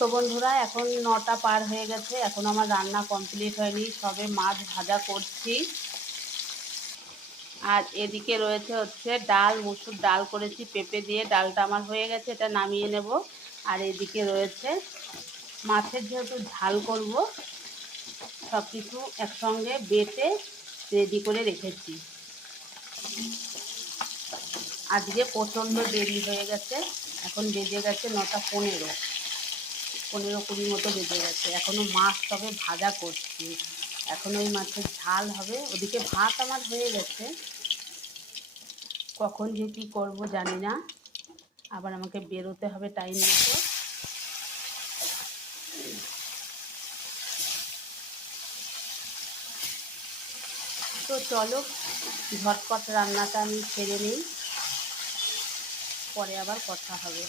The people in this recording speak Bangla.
তো বন্ধুরা এখন 9টা পার হয়ে গেছে, এখন আমার রান্না কমপ্লিট হয়নি, সবে মাছ ভাজা করছি। আর এদিকে রয়েছে হচ্ছে ডাল, মুসুর ডাল করেছি পেঁপে দিয়ে, ডালটা আমার হয়ে গেছে, এটা নামিয়ে নেব। আর এদিকে রয়েছে মাছের যেহেতু ঝাল করব, সব কিছু একসঙ্গে বেটে রেডি করে রেখেছি। আজকে প্রচণ্ড দেরি হয়ে গেছে, এখন বেজে গেছে 9টা 15, 15-20 মতো বেজে গেছে, এখনও মাছ তবে ভাজা করছি, এখন ওই মাছের ঝাল হবে। ওদিকে ভাত আমার হয়ে গেছে, কখন যে কী করবো জানি না, আবার আমাকে বেরোতে হবে টাইম মতো। তো চলো ঝটপট রান্নাটা আমি ছেড়ে নিই, পরে আবার কথা হবে।